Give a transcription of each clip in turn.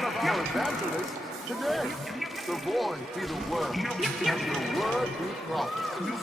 one of our evangelists today. The void be the word, and the word be prophecy.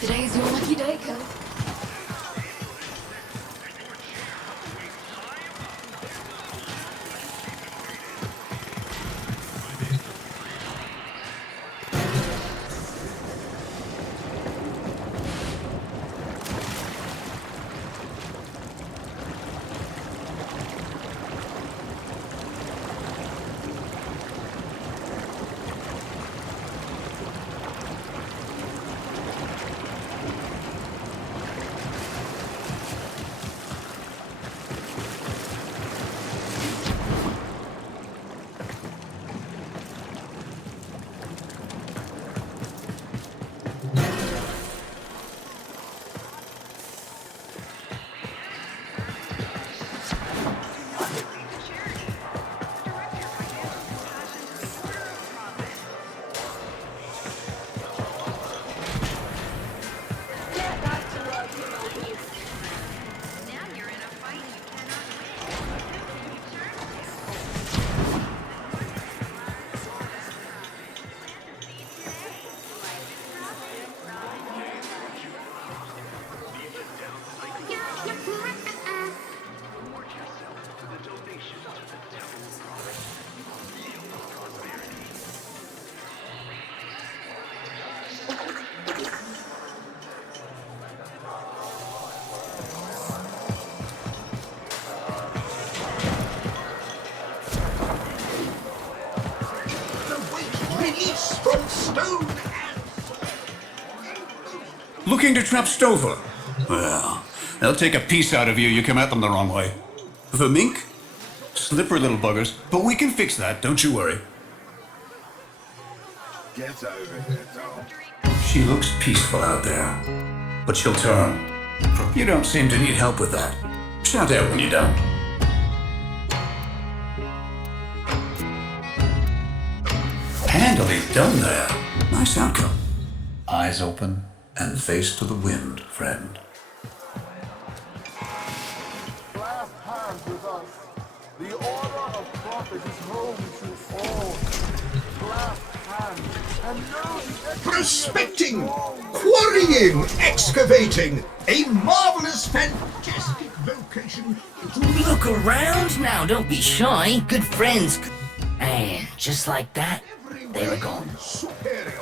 Today's your lucky day, Cole. Release from stone. Looking to trap Stover? Well, they'll take a piece out of you. You come at them the wrong way. The mink? Slippery little buggers. But we can fix that, don't you worry. Get over here, Tom. She looks peaceful out there. But she'll turn. You don't seem to need help with that. Shout out when you're done. Handily done there. Nice outcome. Eyes open and face to the wind, friend. Clasp hands with us. The order of prophets is home to all. Clasp hands and know the Prospecting, quarrying, excavating. A marvelous, fantastic vocation. Look around now, don't be shy. Good friends. And just like that, they were gone. Superior.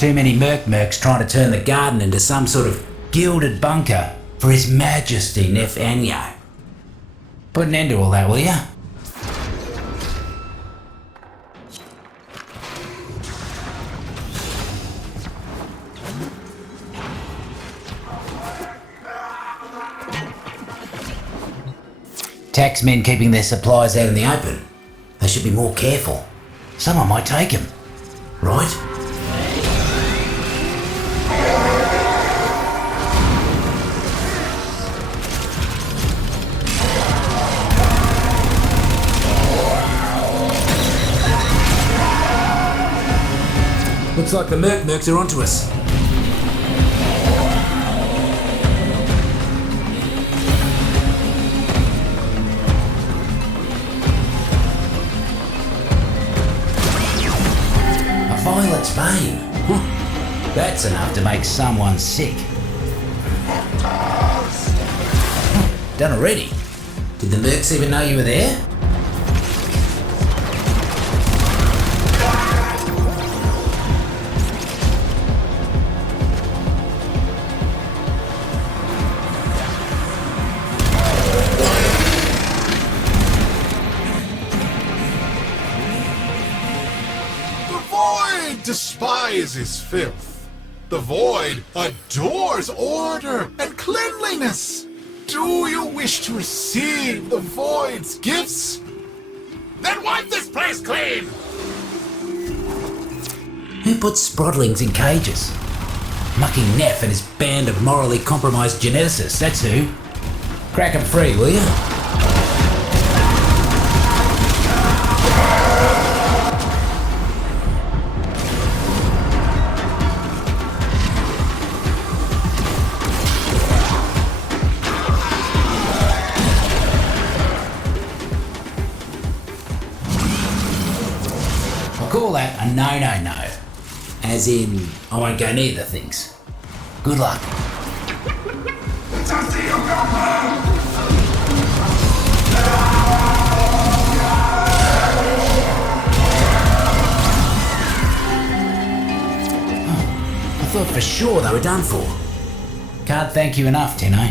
Too many mercs trying to turn the garden into some sort of gilded bunker for His Majesty Nefanyo. Put an end to all that, will ya? Taxmen keeping their supplies out in the open. They should be more careful. Someone might take them, right? Looks like the mercs are onto us. A violet's bane. Huh. That's enough to make someone sick. Done already. Did the mercs even know you were there? Despises filth. The void adores order and cleanliness. Do you wish to receive the void's gifts? Then wipe this place clean! Who puts sproddlings in cages? Mucky Neff and his band of morally compromised geneticists, that's who. Crack 'em free, will you? Call that a no. As in, I won't go near the things. Good luck. I thought for sure they were done for. Can't thank you enough, Tenno.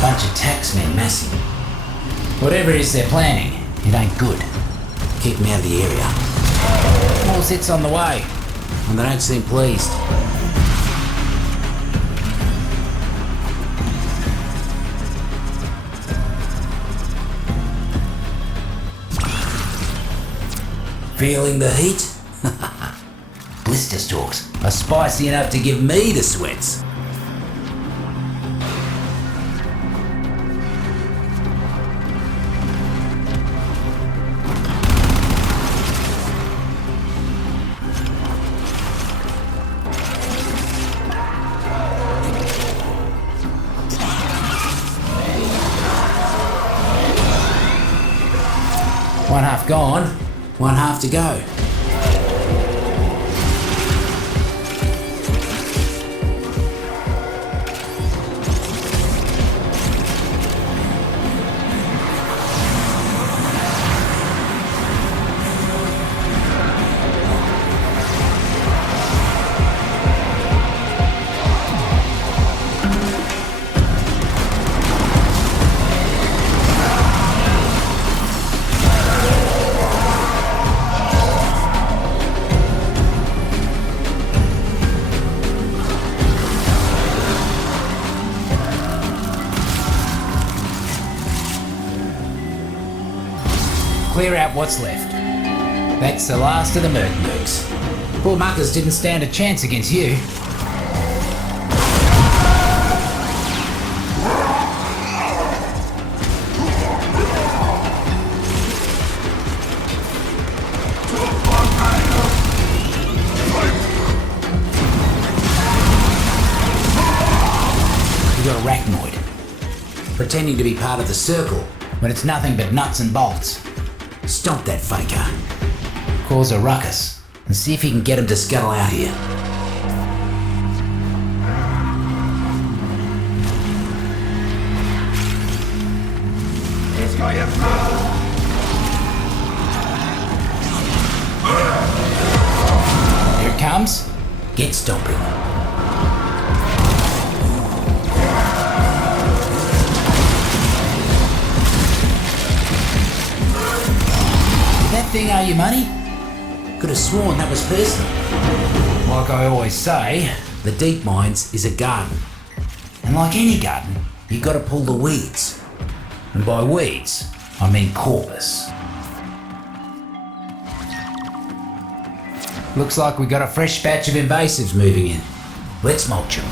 Bunch of taxmen massing. Whatever it is they're planning, it ain't good. Keep them out of the area. More zits on the way, and they don't seem pleased. Feeling the heat? Blister stalks are spicy enough to give me the sweats. One half gone, one half to go. Clear out what's left. That's the last of the mercs. Poor muckers didn't stand a chance against you. You got a arachnoid, pretending to be part of the circle when it's nothing but nuts and bolts. Stomp that faker. Cause a ruckus and see if you can get him to scuttle out here. Here it comes. Get stomping. Did that thing owe you money? Could have sworn that was personal. Like I always say, the deep mines is a garden. And like any garden, you gotta pull the weeds. And by weeds, I mean corpus. Looks like we got a fresh batch of invasives moving in. Let's mulch them.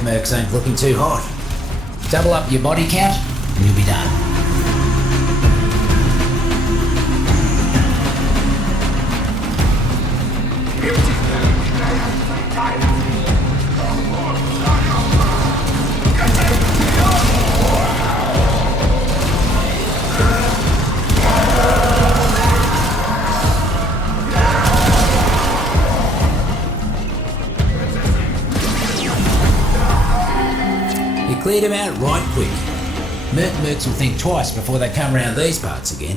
Mercs ain't looking too hot. Double up your body count and you'll be done. Cleared him out right quick. Mercs will think twice before they come round these parts again.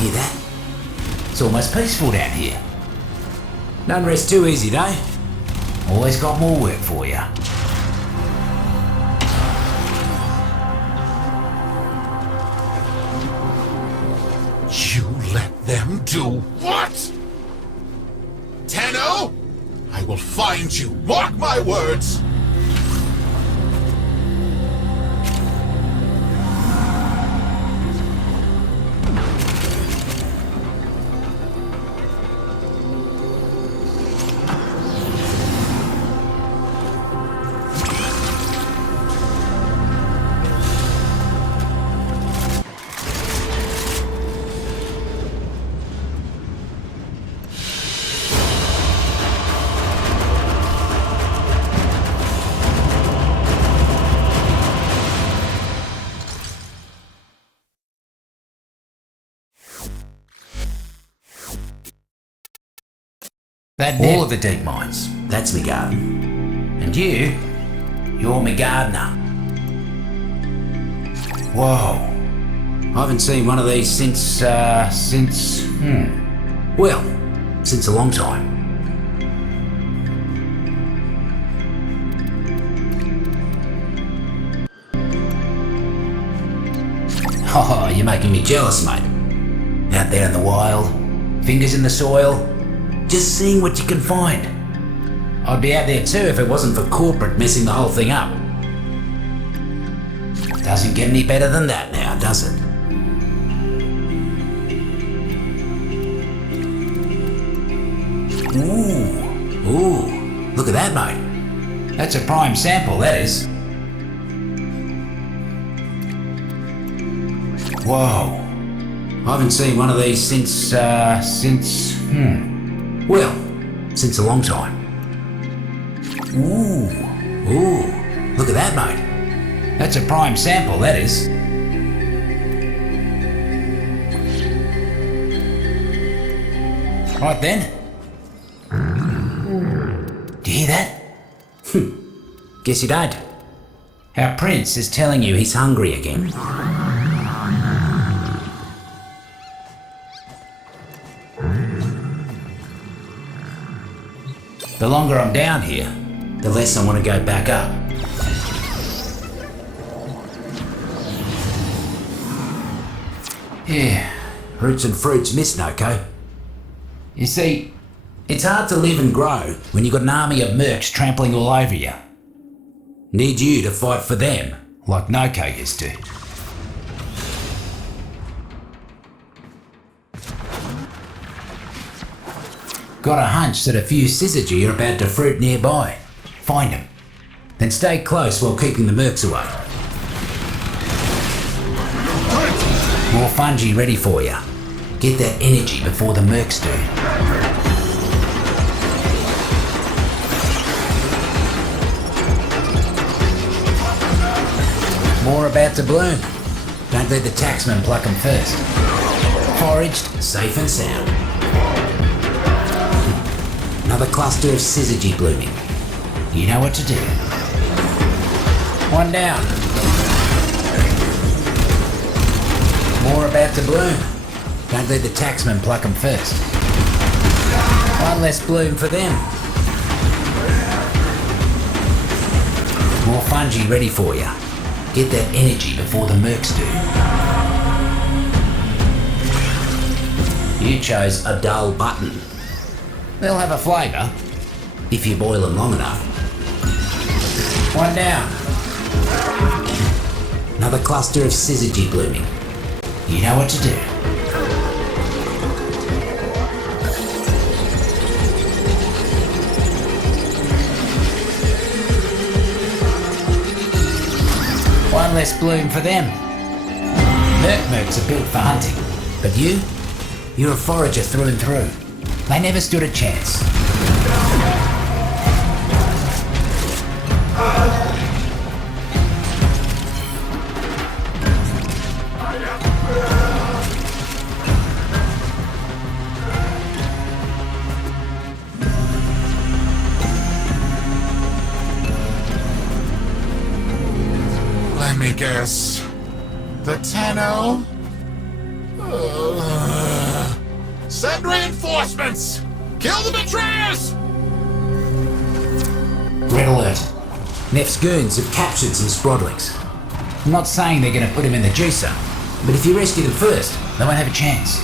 Hear that? It's almost peaceful down here. None rest too easy though. Always got more work for you. You let them do what? Tenno? I will find you. Mark my words. All of the deep mines. That's me garden. And you're me gardener. Whoa. I haven't seen one of these since since a long time. Oh, you're making me jealous, mate. Out there in the wild, fingers in the soil, just seeing what you can find. I'd be out there too if it wasn't for corporate messing the whole thing up. Doesn't get any better than that now, does it? Ooh, look at that, mate. That's a prime sample, that is. Whoa. I haven't seen one of these since a long time. Ooh, look at that, mate. That's a prime sample, that is. Right then. Do you hear that? Guess you don't. Our prince is telling you he's hungry again. The longer I'm down here, the less I want to go back up. Yeah, roots and fruits miss Noko. You see, it's hard to live and grow when you've got an army of mercs trampling all over you. Need you to fight for them, like Noko used to. Got a hunch that a few syzygy are about to fruit nearby. Find them, Then stay close while keeping the mercs away. More fungi ready for you. Get that energy before the mercs do. More about to bloom. Don't let the taxman pluck them first. Foraged, safe and sound. Another cluster of syzygy blooming. You know what to do. One down. More about to bloom. Don't let the taxman pluck them first. One less bloom for them. More fungi ready for you. Get that energy before the mercs do. You chose a dull button. They'll have a flavour, if you boil them long enough. One down. Another cluster of syzygy blooming. You know what to do. One less bloom for them. Mercs are built for hunting, but you're a forager through and through. They never stood a chance. Let me guess. The Tenno? Send reinforcements! Kill the betrayers! Red alert. Neff's goons have captured some Sprodlings. I'm not saying they're going to put him in the juicer, but if you rescue them first, they won't have a chance.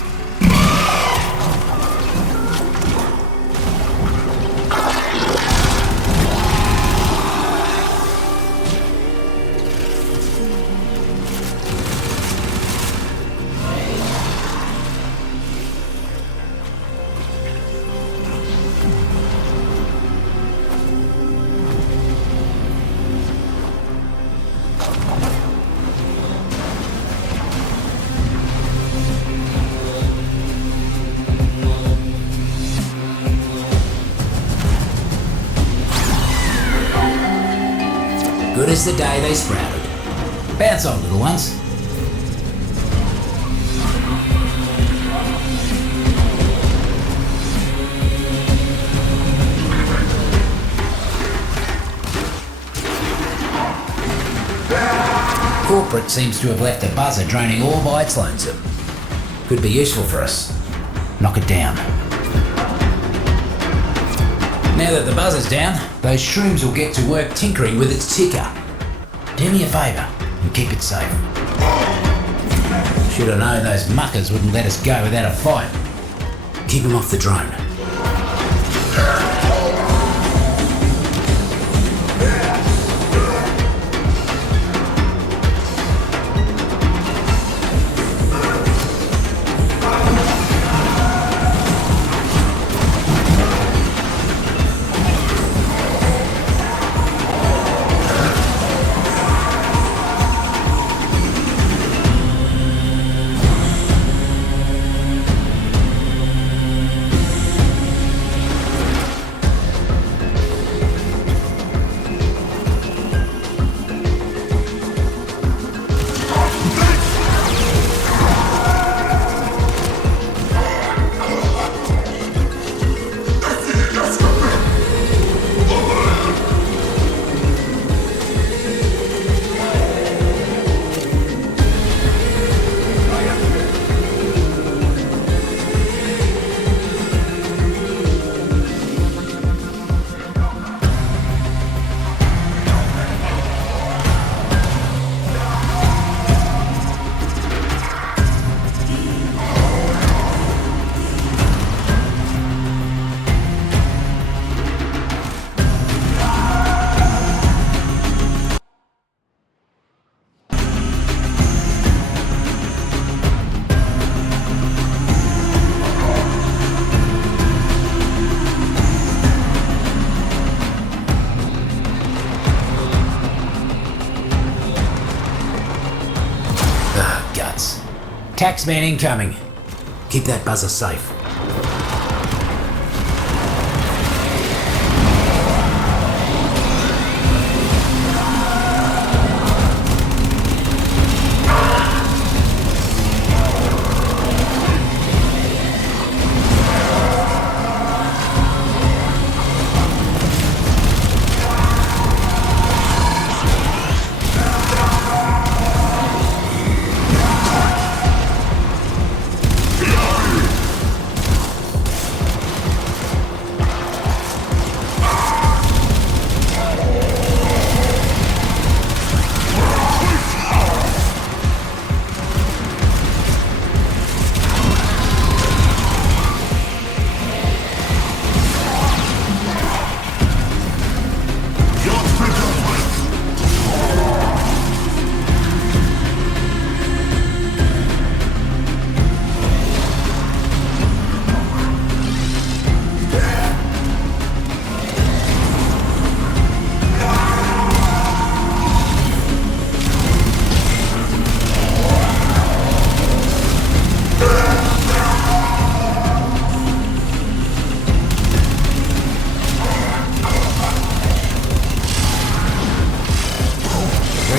Good as the day they sprouted. Bounce on, little ones. Corporate seems to have left a buzzer draining all by its lonesome. Could be useful for us. Knock it down. Now that the buzzer's down, those shrooms will get to work tinkering with its ticker. Do me a favour and keep it safe. Should have known those muckers wouldn't let us go without a fight. Keep them off the drone. Taxman incoming. Keep that buzzer safe.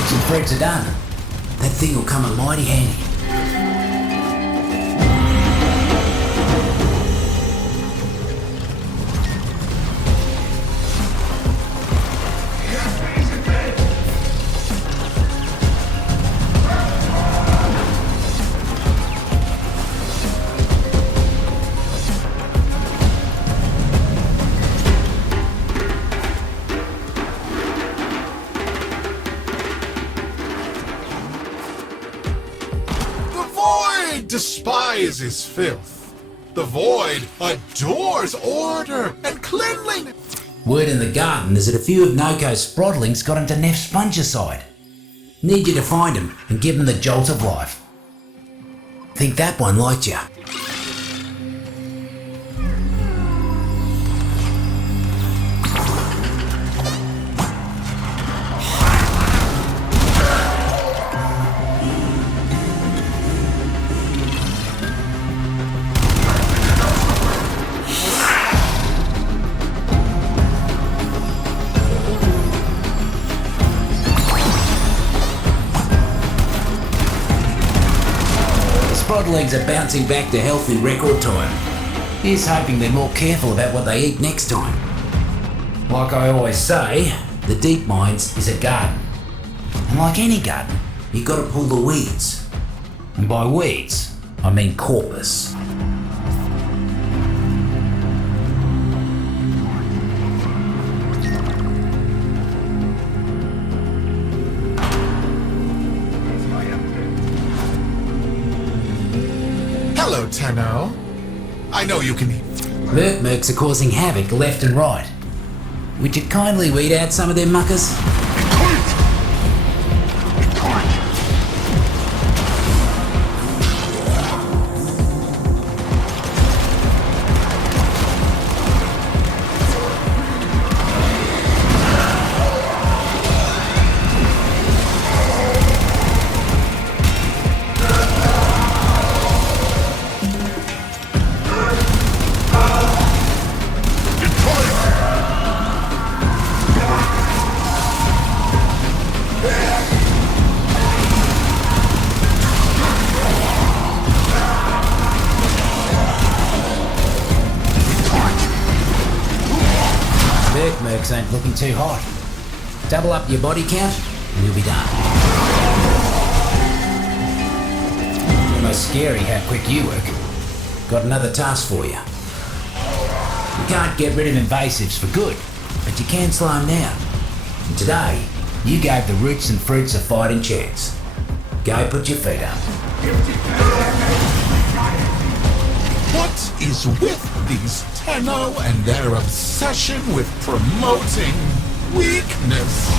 Some threads are done. That thing will come in mighty handy. Despises filth. The void adores order and cleanliness. Word in the garden is that a few of Noko's sprotlings got into Neff's fungicide. Need you to find him and give him the jolt of life. Think that one liked you. Sprotlings are bouncing back to health in record time. Here's hoping they're more careful about what they eat next time. Like I always say, the deep mines is a garden. And like any garden, you gotta pull the weeds. And by weeds, I mean corpus. Hello, Tenno. I know you can eat. Mercs are causing havoc left and right. Would you kindly weed out some of them muckers? Mercs ain't looking too hot. Double up your body count and you'll be done. Almost scary how quick you work. Got another task for you. You can't get rid of invasives for good, but you can slow them down. And today, you gave the roots and fruits a fighting chance. Go put your feet up. What is with these Tenno and their obsession with promoting weakness?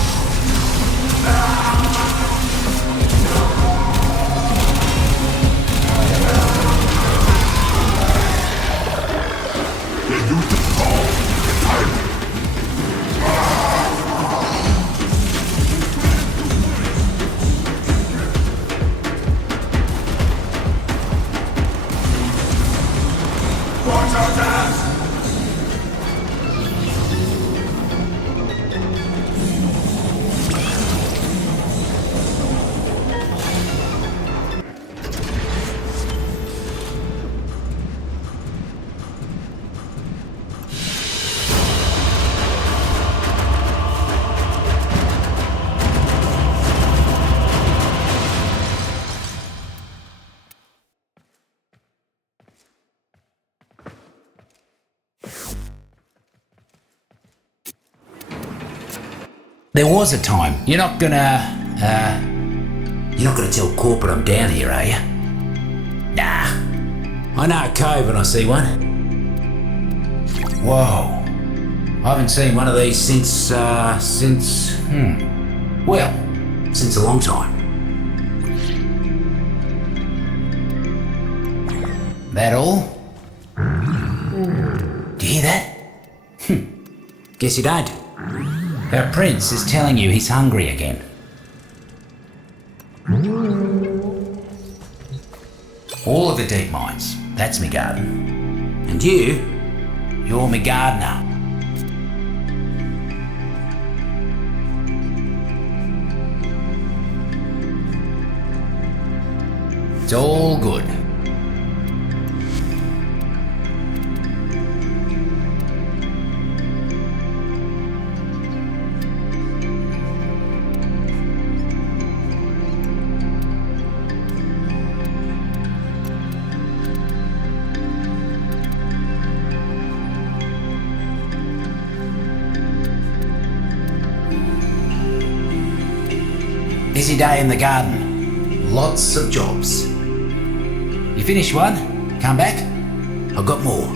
There was a time. You're not gonna tell corporate I'm down here, are you? Nah. I know a cove when I see one. Whoa. I haven't seen one of these since a long time. That all? Do you hear that? Guess you don't. Our prince is telling you he's hungry again. All of the deep mines, that's me garden. And you're me gardener. It's all good. Busy day in the garden. Lots of jobs. You finish one, come back, I've got more.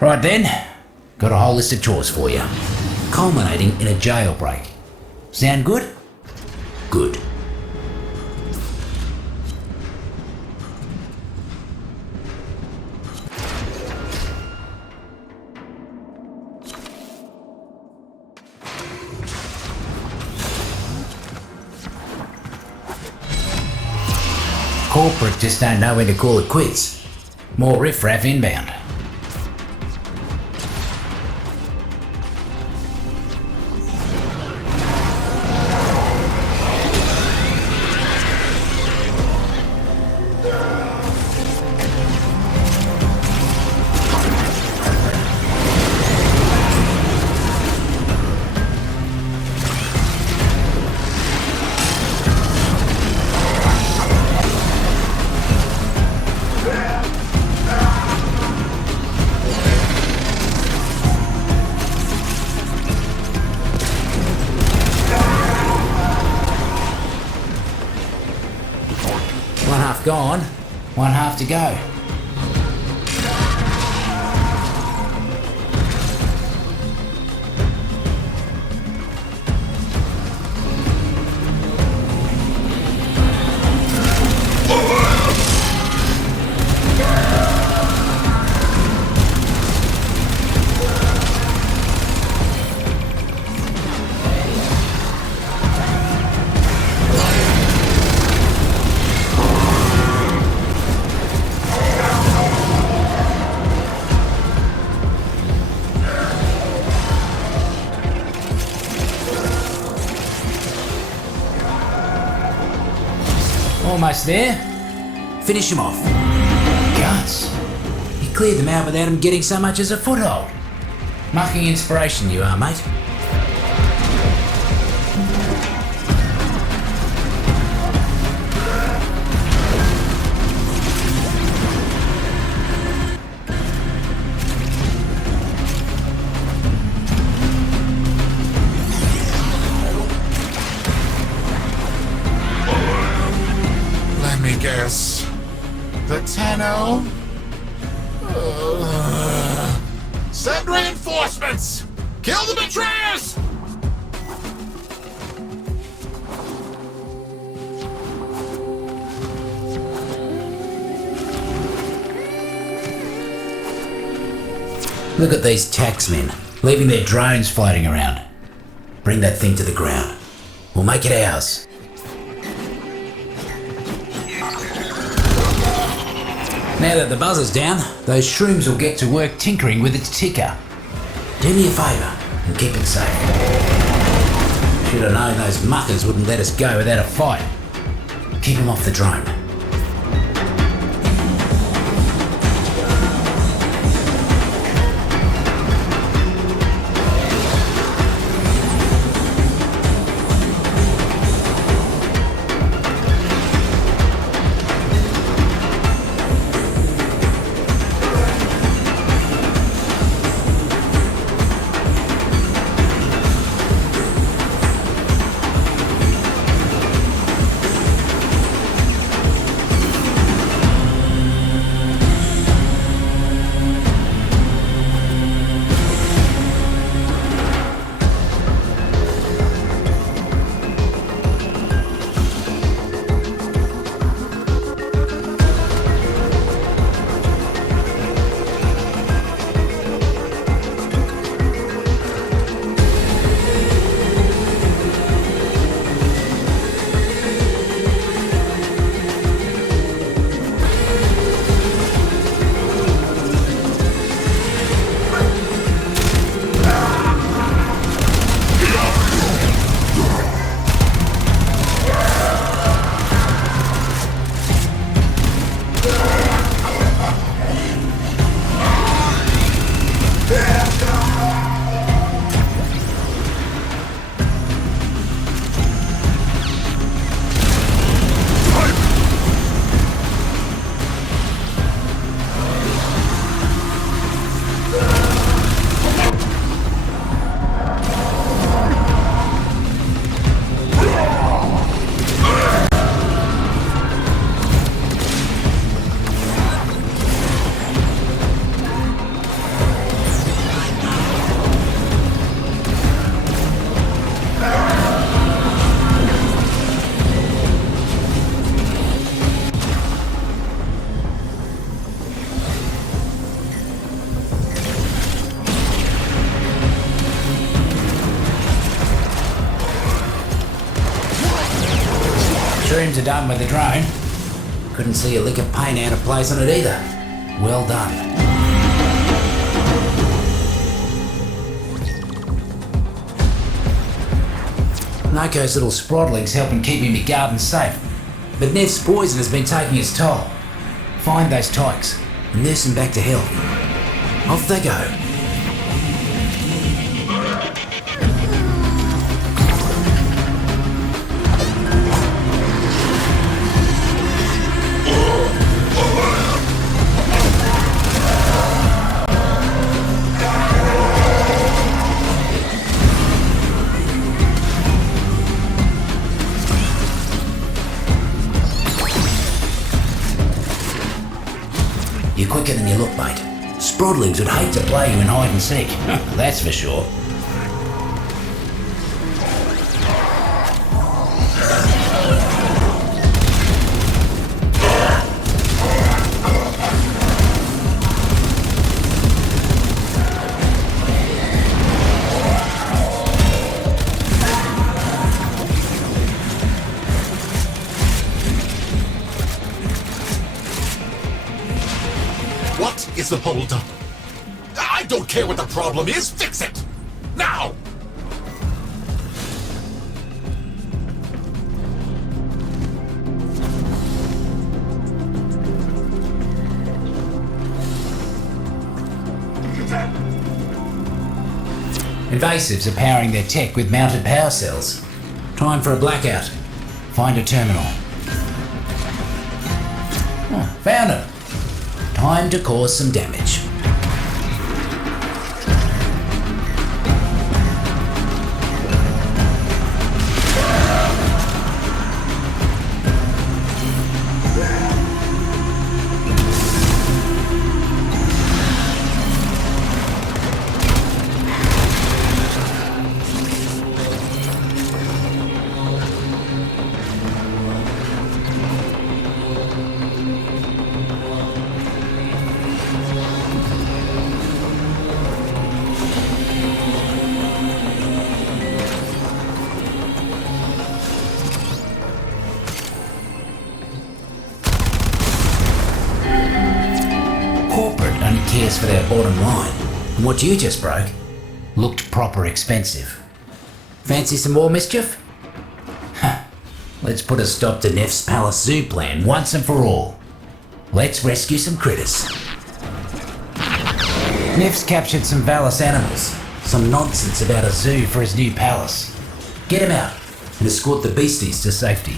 Right then, got a whole list of chores for you, culminating in a jailbreak. Sound good? Good. Corporate just don't know when to call it quits. More riffraff inbound. One half gone, one half to go. Almost there. Finish him off. Guts. You cleared them out without him getting so much as a foothold. Mucking inspiration you are, mate. Guess. The Tenno? Send reinforcements! Kill the betrayers! Look at these taxmen, leaving their drones floating around. Bring that thing to the ground. We'll make it ours. Now that the buzzer's down, those shrooms will get to work tinkering with its ticker. Do me a favour and keep it safe. Should have known those muckers wouldn't let us go without a fight. Keep them off the drone. Mushrooms are done with the drone. Couldn't see a lick of paint out of place on it either. Well done. Noko's little sproddling's helping keeping me garden safe, but Nev's poison has been taking its toll. Find those tykes and nurse them back to health. Off they go. You're quicker than you look, mate. Sproddlings would hate to play you in hide and seek, that's for sure. What is the holdup? I don't care what the problem is, fix it! Now! Invasives are powering their tech with mounted power cells. Time for a blackout. Find a terminal. Oh, found it. Time to cause some damage. Corporate only cares for their bottom line. And what you just broke looked proper expensive. Fancy some more mischief? Huh. Let's put a stop to Nef's Palace Zoo plan once and for all. Let's rescue some critters. Nef's captured some vallous animals. Some nonsense about a zoo for his new palace. Get him out and escort the beasties to safety.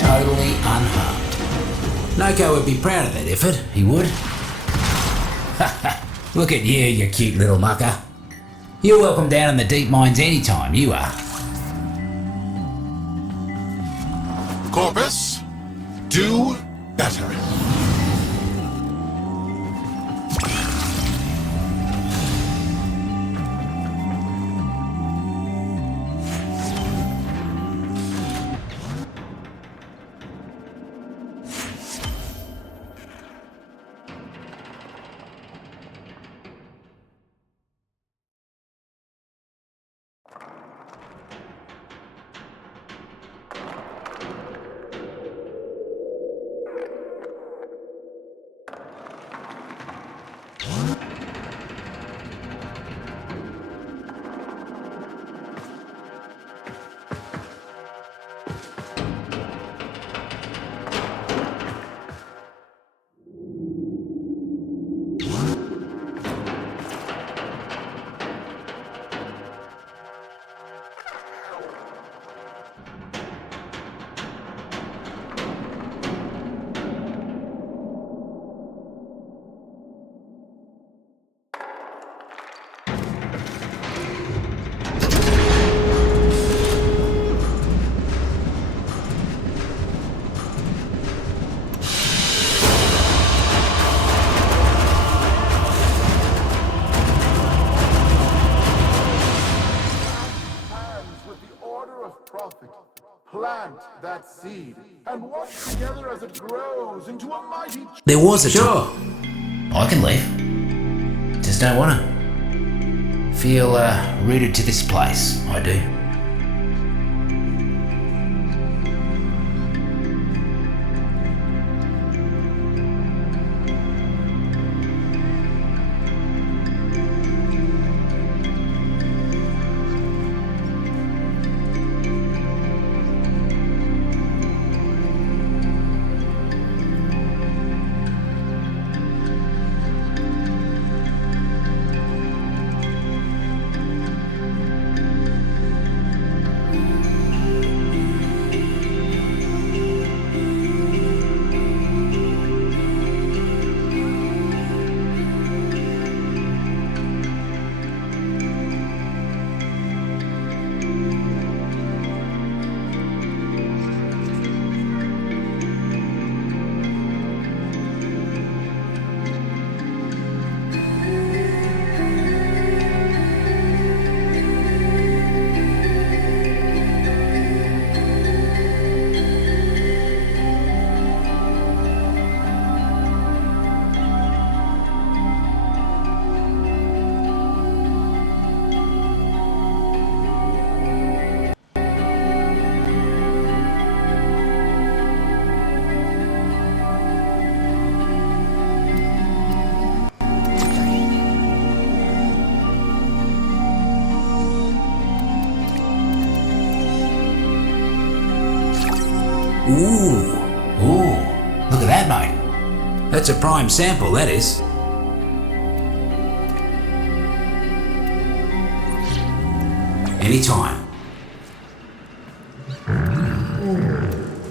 Totally unharmed. Noko would be proud of that effort, he would. Look at you, you cute little mucker. You're welcome down in the deep mines anytime, you are. Corpus, do better. plant that seed and work together as it grows into a mighty... There was a Sure. I can leave. Just don't want to. Feel rooted to this place. I do. Ooh, look at that, mate. That's a prime sample, that is. Anytime.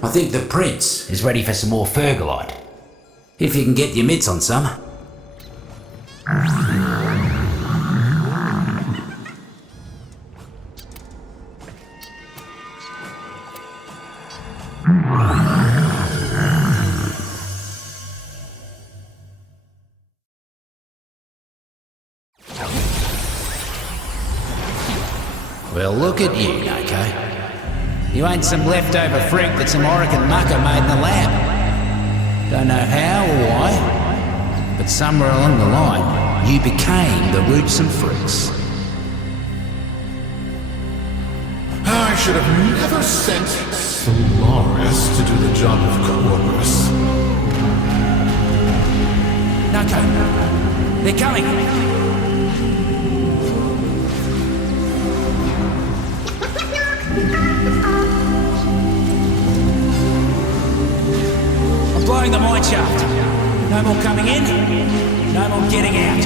I think the prince is ready for some more Fergalite. If you can get your mitts on some. Well, look at you, okay? You ain't some leftover freak that some Orican mucker made in the lab. Don't know how or why, but somewhere along the line, you became the Rootsome Freaks. I should have never sent Solaris to do the job of Corvus. Nako, they're coming! I'm blowing the mine shaft. No more coming in, no more getting out.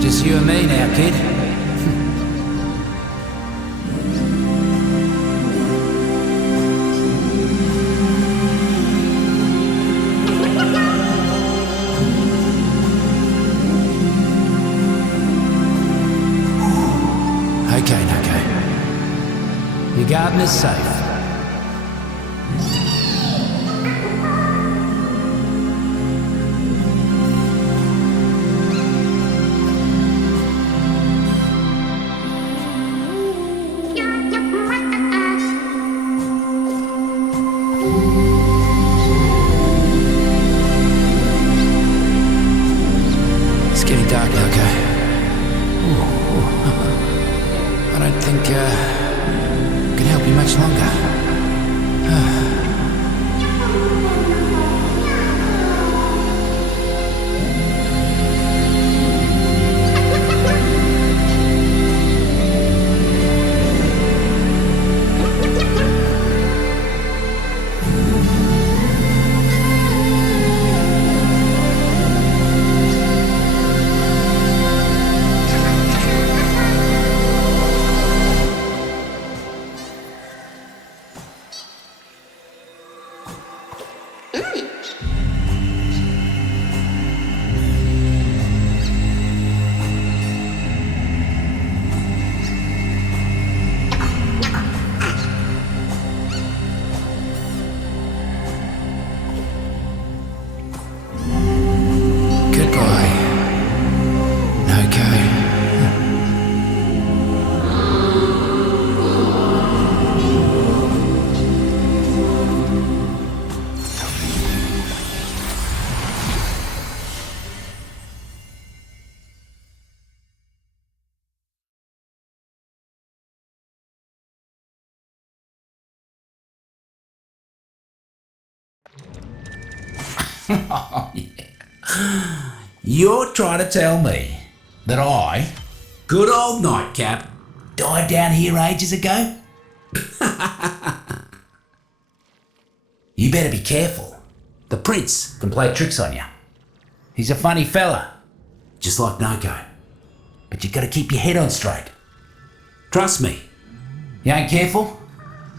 Just you and me now, kid. Okay, Nako. Your garden is safe. It's getting dark, Nako. I don't think I can help you much longer. Oh, yeah. You're trying to tell me that I, good old Nightcap, died down here ages ago? You better be careful. The prince can play tricks on you. He's a funny fella, just like Noko. But you gotta keep your head on straight. Trust me, you ain't careful,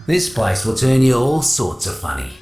this place will turn you all sorts of funny.